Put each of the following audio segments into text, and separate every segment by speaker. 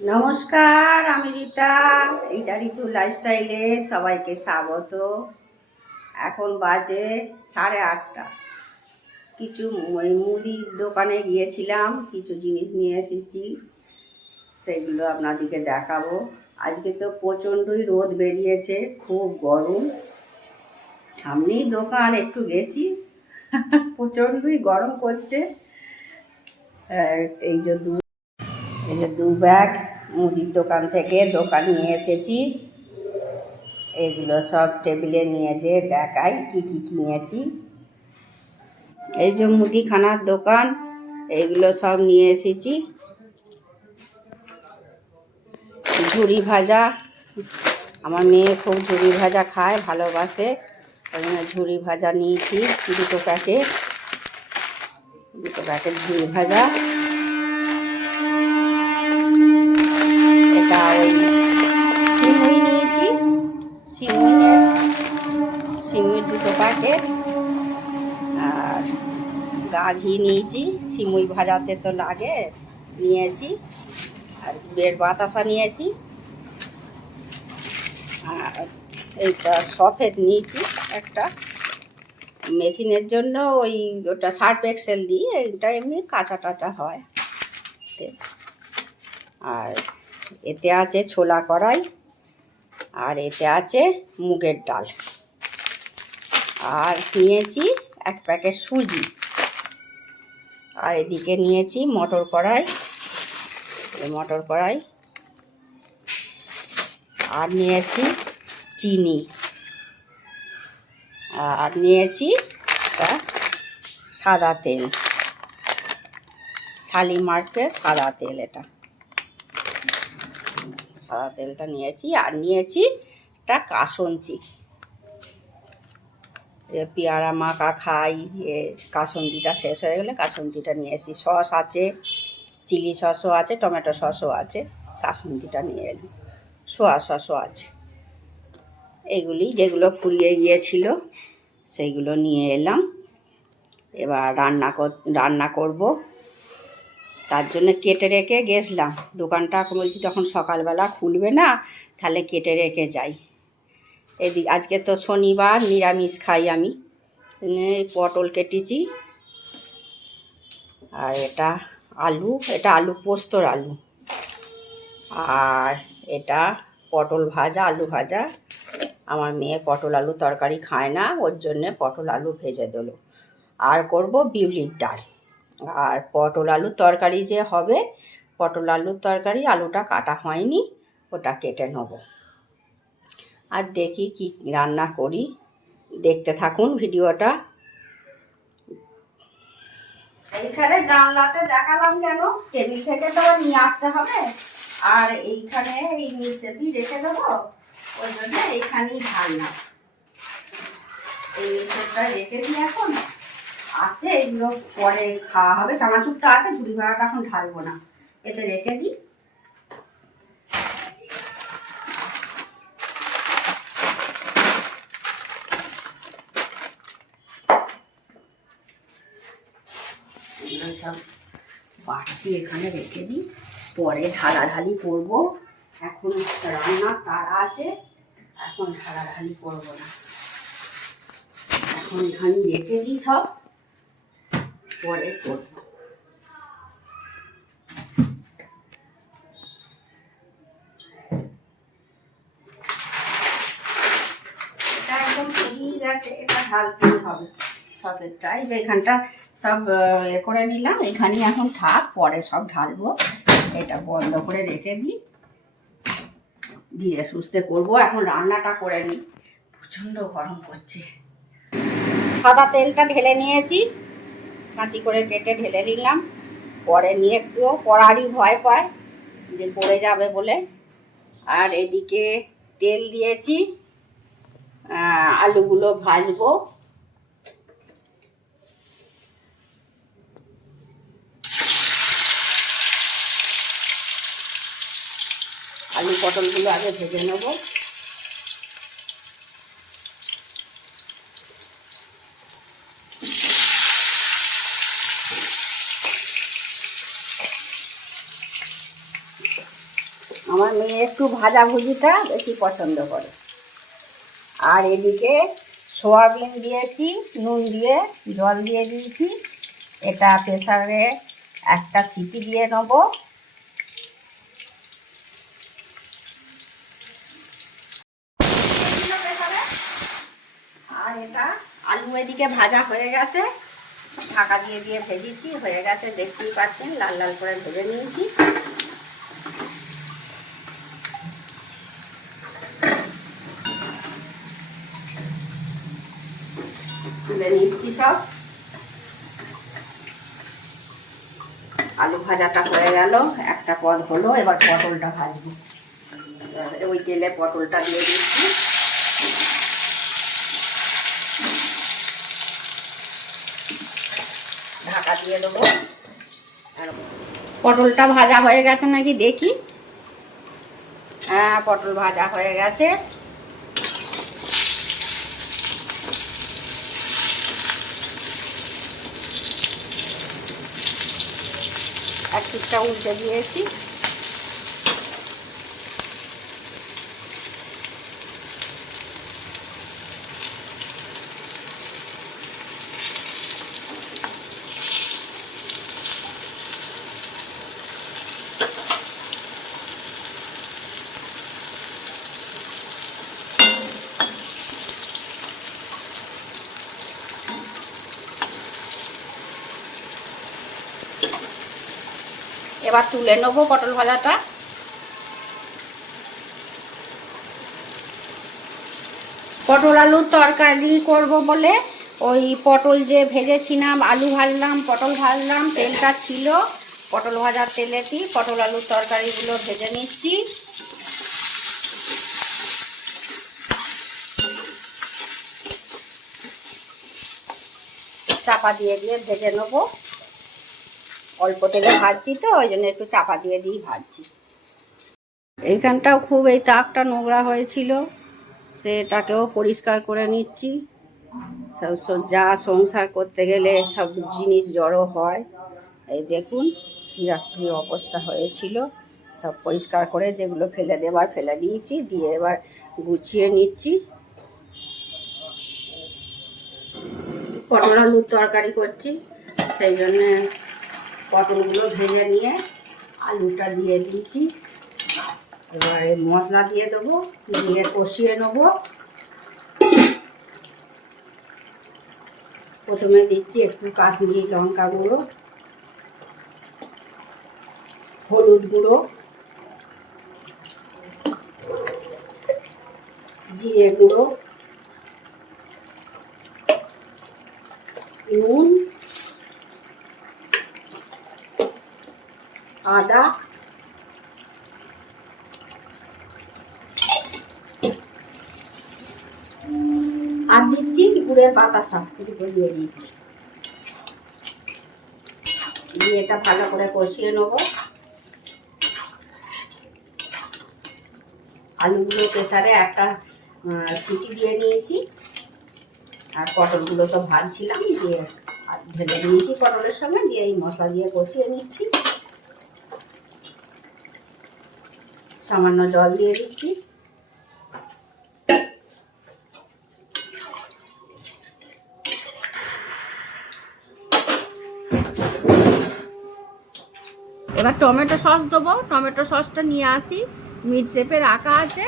Speaker 1: নমস্কার, আমি রীতা। এইটা ঋতু লাইফস্টাইলে সবাইকে স্বাগত। এখন বাজে সাড়ে আটটা। কিছু মুদির দোকানে গিয়েছিলাম, কিছু জিনিস নিয়ে এসেছি। সেগুলো আপনাদেরকে দেখাবো। আজকে তো প্রচণ্ডই রোদ বেরিয়েছে, খুব গরম। সামনেই দোকান, একটু গেছি। প্রচণ্ডই গরম করছে। এই যে এই যে দু ব্যাগ মুদির দোকান থেকে দোকান নিয়ে এসেছি। এগুলো সব টেবিলে নিয়ে যেয়ে দেখাই কি কি কিনেছি। এই যে মুদিখানার দোকান এইগুলো সব নিয়ে এসেছি। ঝুড়ি ভাজা, আমার মেয়ে খুব ঝুড়ি ভাজা খায়, ভালোবাসে। ওই জন্য ঝুড়ি ভাজা নিয়েছি, দুটো প্যাকেট দুটো প্যাকেট ঝুড়ি ভাজা। এটা ওই সিমুই নিয়েছি। সিমুইয়ের সিমুই দুটো প্যাকেট আর গা ঘি নিয়েছি। সিমুই ভাজাতে তো লাগে, নিয়েছি। আর গুড়ের বাতাসা নিয়েছি। আর এইটা সফেদ নিয়েছি একটা। মেশিনের জন্য ওই ওটা সার্ফ এক্সেল দিয়ে এটা এমনি কাঁচা টাচা হয়। আর এতে আছে ছোলা কড়াই আর এতে আছে মুগের ডাল। আর নিয়েছি এক প্যাকেট সুজি। আর এদিকে নিয়েছি মটর কড়াই মটর কড়াই। আর নিয়েছি চিনি। আর নিয়েছি সাদা তেল। শালিমার্কের সাদা তেল এটা। সাদা তেলটা নিয়েছি আর নিয়েছি একটা কাসন্তি। পেয়ারা মাখা খাই, এ কাসন্তিটা শেষ হয়ে গেলে কাসন্তিটা নিয়েছি সস আছে, চিলি সসও আছে, টমেটো সসও আছে কাসন্তিটা নিয়ে এলাম। সোয়া সসও আছে। এগুলি যেগুলো ফুরিয়ে গিয়েছিল, সেইগুলো নিয়ে এলাম। এবার রান্না রান্না করব। তার জন্য কেটে রেখে গেছিলাম। দোকানটা বলছি তখন সকালবেলা খুলবে না, তাহলে কেটে রেখে যাই। এদিক আজকে তো শনিবার, নিরামিষ খাই আমি। পটল কেটেছি। আর এটা আলু এটা আলু, পোস্তর আলু। আর এটা পটল ভাজা, আলু ভাজা। আমার মেয়ে পটল আলু তরকারি খায় না, ওর জন্যে পটল আলু ভেজে দিল। আর করব বিউলির ডাল। আর পটল আলুর তরকারি যে হবে, পটল আলুর তরকারি, আলুটা কাটা হয়নি, ওটা কেটে নেব। আর দেখি কি রান্না করি। দেখতে থাকুন ভিডিওটা। এইখানে জানলাতে দেখালাম কেন? টেবিল থেকে তো নিয়ে আসতে হবে। আর এইখানে এই দিয়ে রেখে দেবো। ওই জন্য এইখানেই ঢাললাম এই নিচেরটা রেখে দিই এখন। আছে, এগুলো পরে খাওয়া হবে। চানাচুরটা আছে, ঝুড়ি ভাড়াটা এখন ঢালবো না। এতে রেখে দিই। সব বাটি এখানে রেখে দিই। পরে ঢালাঢালি করব। এখন রান্না তারা আছে। এখন ঢালাঢালি করব না। এখন এখানে রেখে দিই সব। পরে করব এটা একদম ফুরিয়ে গেছে এটা ঢালতেই হবে। সবেরটাই যে এখানটা সব এ করে নিলাম, এখানেই এখন থাক, পরে সব ঢালবো। এটা বন্ধ করে রেখে দিই। ধীরে সুস্থে করব, এখন রান্নাটা করে নিই। প্রচণ্ড গরম করছে সাদা তেলটা ঢেলে নিয়েছি। কাঁচি করে কেটে ঢেলে নিলাম। পরে নিয়ে একটুও পড়ারই ভয় পায় যে পড়ে যাবে বলে। আর এদিকে তেল দিয়েছি আলুগুলো ভাজবো। আলু পটলগুলো আগে ভেজে নেব আমার মেয়ে একটু ভাজাভুজিটা বেশি পছন্দ করে। আর এদিকে সোয়াবিন দিয়েছি, নুন দিয়ে জল দিয়ে দিয়েছি। এটা প্রেসারে একটা সিটি দিয়ে নেব। আর এটা আলু এদিকে ভাজা হয়ে গেছে। ঢাকা দিয়ে দিয়ে ভেজেছি, হয়ে গেছে, দেখতেই পাচ্ছেন, লাল লাল করে ভেজে নিয়েছি তুলে নিচ্ছি সব। আলু ভাজাটা হয়ে গেল, একটা পদ হলো, এবার পটলটা ভাজবো। ওই তেলে পটলটা দিয়ে দিচ্ছি। ঢাকা দিয়ে দেবো। আর পটলটা ভাজা হয়ে গেছে নাকি দেখি? হ্যাঁ পটল ভাজা হয়ে গেছে। এক পিঠটা উল্টে দিয়েছি এবার তুলে নেব পটল ভাজাটা। পটল আলুর তরকারি করব বলে ওই পটল যে ভেজেছিলাম, আলু ভাজলাম, পটল ভাজলাম, তেলটা ছিল। পটল ভাজার তেলেতেই পটল আলুর তরকারিগুলো ভেজে নিচ্ছি। চাপা দিয়ে দিয়ে ভেজে নেব। অল্প তেলে ভাজছি তো, ওই জন্য একটু চাপা দিয়ে দিয়েই ভাজছি। এইখানটাও খুব এই তাকটা নোংরা হয়েছিল, সেটাকেও পরিষ্কার করে নিচ্ছি। যা সংসার করতে গেলে সব জিনিস জড়ো হয়। এই দেখুন কী অবস্থা হয়েছিল। সব পরিষ্কার করে যেগুলো ফেলে দেবার, ফেলে দিয়েছি, দিয়ে এবার গুছিয়ে নিচ্ছি। পটল আলুর তরকারি করছি, সেই জন্যে পটলগুলো ভেজে নিয়ে আলুটা দিয়ে দিয়েছি। এবারে মশলা দিয়ে দেবো, দিয়ে কষিয়ে নেব। প্রথমে দিচ্ছি একটু কাশ্মীরি লঙ্কা গুঁড়ো হলুদ গুঁড়ো, জিরে গুঁড়ো নুন আদা আর দিচ্ছি গুড়ের বাতাসা দুটো দিয়ে দিচ্ছি দিয়ে এটা ভালো করে কষিয়ে নেব। আলুগুলো প্রেসারে একটা সিটি দিয়ে নিয়েছি। আর পটলগুলো তো ভাজছিলাম, দিয়ে ঢেলে নিয়েছি পটলের সঙ্গে, দিয়ে এই মশলা দিয়ে কষিয়ে নিচ্ছি। সামান্য জল দিয়ে দিচ্ছি। এবার টমেটো সস দেবো। টমেটো সসটা নিয়ে আসি। মিড শেপে রাখা আছে।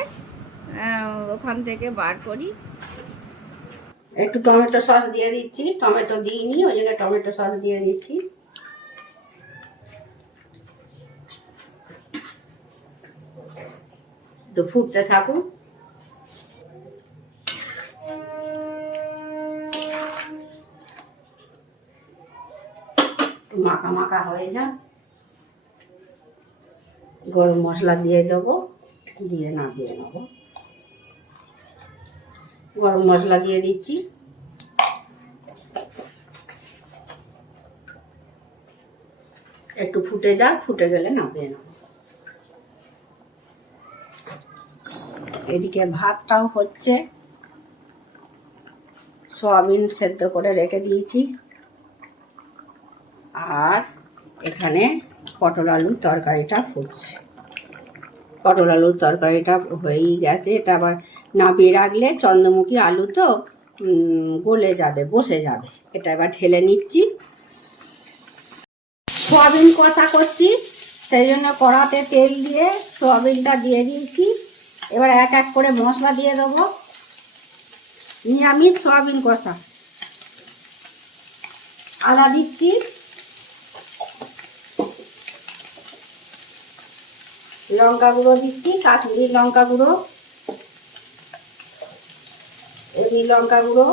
Speaker 1: ওখান থেকে বার করি। একটু টমেটো সস দিয়ে দিচ্ছি। টমেটো দিইনি, ওই জন্য টমেটো সস দিয়ে দিচ্ছি। একটু ফুটতে থাকুক। মাখা মাখা হয়ে যাক। গরম মশলা দিয়ে দেবো, দিয়ে না দিয়ে নেব গরম মশলা দিয়ে দিচ্ছি। একটু ফুটে যাক, ফুটে গেলে নামিয়ে নেব এদিকে ভাতটাও হচ্ছে। সয়াবিন সেদ্ধ করে রেখে দিয়েছি। আর এখানে পটল আলুর তরকারিটা ফুটছে পটল আলুর তরকারিটা হয়েই গেছে। এটা আবার নামিয়ে রাখলে চন্দ্রমুখী আলু তো গলে যাবে, বসে যাবে। এটা এবার ঢেলে নিচ্ছি। সোয়াবিন কষা করছি। সেই জন্য কড়াতে তেল দিয়ে সোয়াবিনটা দিয়ে দিয়েছি। এবার এক এক করে মশলা দিয়ে দেবো। নিরামিষ সোয়াবিন কষা। আদা দিচ্ছি। লঙ্কা গুঁড়ো দিচ্ছি কাশ্মীরি লঙ্কা গুঁড়ো এই লঙ্কা গুঁড়ো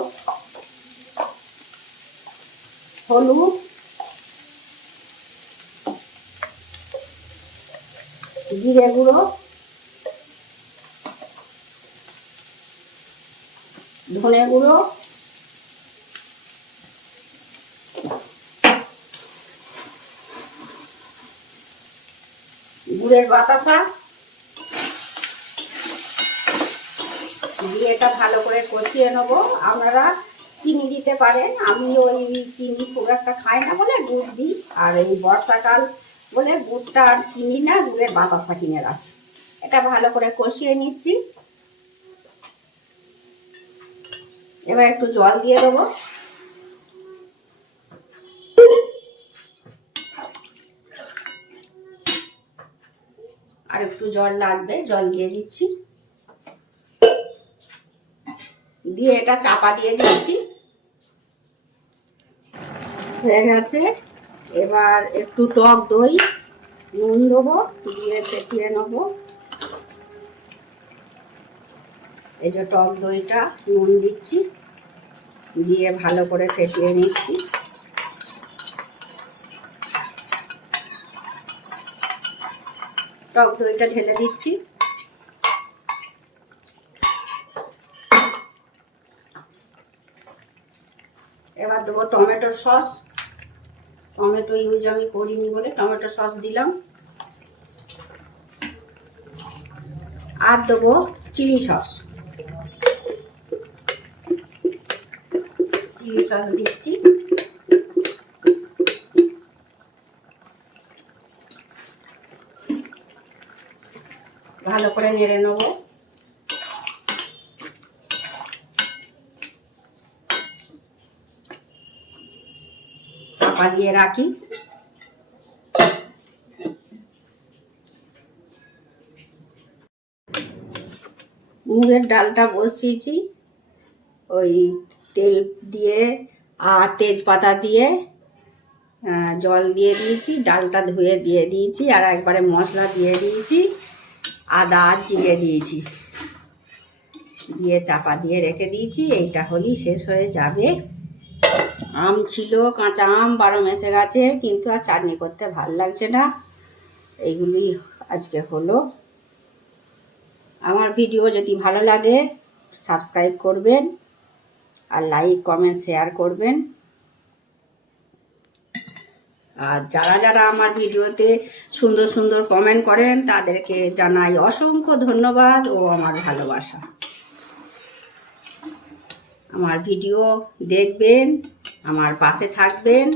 Speaker 1: হলুদ জিরে গুঁড়ো ধনে গুঁড়ো গুড়ের বাতাসা। দিয়ে এটা ভালো করে কষিয়ে নেব। আপনারা চিনি দিতে পারেন। আমি ওই চিনি খুব একটা খাই না বলে গুড় দিই। আর এই বর্ষাকাল বলে গুড়টা আর কিনি না, গুড়ের বাতাসা কিনে রাখি। এটা ভালো করে কষিয়ে নিচ্ছি। এবার একটু জল দিয়ে দেবো আর একটু জল লাগবে, জল দিয়ে দিচ্ছি। দিয়ে এটা চাপা দিয়ে দিচ্ছি। হয়ে গেছে। এবার একটু টক দই, নুন দেবো, দিয়ে ফেটিয়ে নেব। এই যে টক দইটা, নুন দিচ্ছি। দিয়ে ভালো করে ফেটিয়ে নিচ্ছি। টক দইটা ঢেলে দিচ্ছি। এবার দেবো টমেটোর সস। টমেটো ইউজ আমি করিনি বলে টমেটো সস দিলাম। আর দেবো চিলি সস। চিলি সস দিচ্ছি ভালো করে নেড়ে নেব। চাপা দিয়ে রাখি। মুগের ডালটা বসিয়েছি। ওই তেল দিয়ে, আর তেজপাতা দিয়ে জল দিয়ে দিয়েছি। ডালটা ধুয়ে দিয়ে দিয়েছি, আর একবারে মশলা দিয়ে দিয়েছি। আদা, জিরে দিয়েছি। দিয়ে চাপা দিয়ে রেখে দিয়েছি, এইটা হলেই শেষ হয়ে যাবে। আম ছিল, কাঁচা আম, বারো মেসে গেছে, কিন্তু আর চাটনি করতে ভালো লাগছে না। এইগুলি আজকে হলো। আমার ভিডিও যদি ভালো লাগে, সাবস্ক্রাইব করবেন আর লাইক, কমেন্ট, শেয়ার করবেন। আর যারা যারা আমার ভিডিওতে সুন্দর সুন্দর কমেন্ট করেন, তাদেরকে জানাই অসংখ্য ধন্যবাদ ও আমার ভালোবাসা। আমার ভিডিও দেখবেন, আমার পাশে থাকবেন।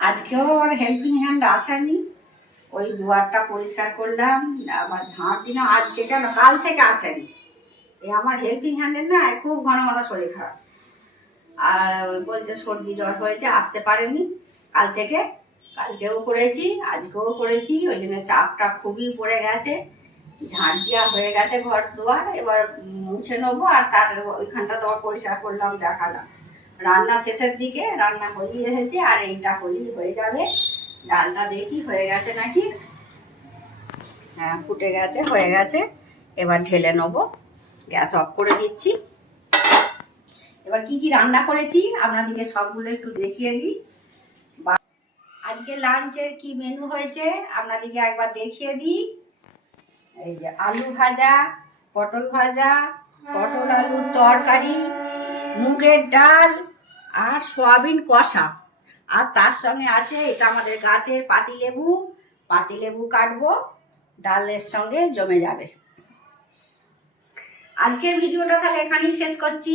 Speaker 1: আজকেও আর হেল্পিং হ্যান্ড আসেনি। ওই দুয়ারটা পরিষ্কার করলাম, আবার ঝাঁট দিলাম। আজকে কেন কাল থেকে আসেনি। আমার হেল্পিং হ্যান্ডের না খুব ঘন ঘন শরীর খারাপ। আর বলছে, সর্দি জ্বর হয়েছে, আসতে পারেনি। কাল থেকে, কালকেও করেছি, আজকেও করেছি, ওই জন্য চাপটা খুবই পড়ে গেছে। ঝাঁট দেওয়া হয়ে গেছে ঘর দুয়ার, এবার মুছে নেব আর তার ওইখানটা তো আবার পরিষ্কার করলাম, দেখালাম। রান্না শেষের দিকে, রান্না হয়েই এসেছে, আর এইটা হলেই হয়ে যাবে। ডালটা দেখি, হয়ে গেছে নাকি? হ্যাঁ ফুটে গেছে, হয়ে গেছে। এবার ঢেলে নেব। গ্যাস অফ করে দিচ্ছি এবার কি কি রান্না করেছি আপনাদেরকে সবগুলো একটু দেখিয়ে দিই। আজকে লাঞ্চের কি মেনু হয়েছে আপনাদেরকে একবার দেখিয়ে দিই। এই যে আলু ভাজা, পটল ভাজা, পটল আলুর তরকারি, মুগের ডাল আর সয়াবিন কষা। আর তার সঙ্গে আছে এটা আমাদের গাছের পাতিলেবু। পাতিলেবু কাটবো, ডালের সঙ্গে জমে যাবে। আজকের ভিডিওটা তাহলে এখানেই শেষ করছি।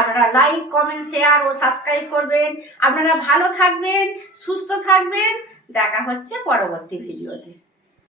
Speaker 1: আপনারা লাইক কমেন্ট শেয়ার ও সাবস্ক্রাইব করবেন। আপনারা ভালো থাকবেন, সুস্থ থাকবেন। দেখা হচ্ছে পরবর্তী ভিডিওতে।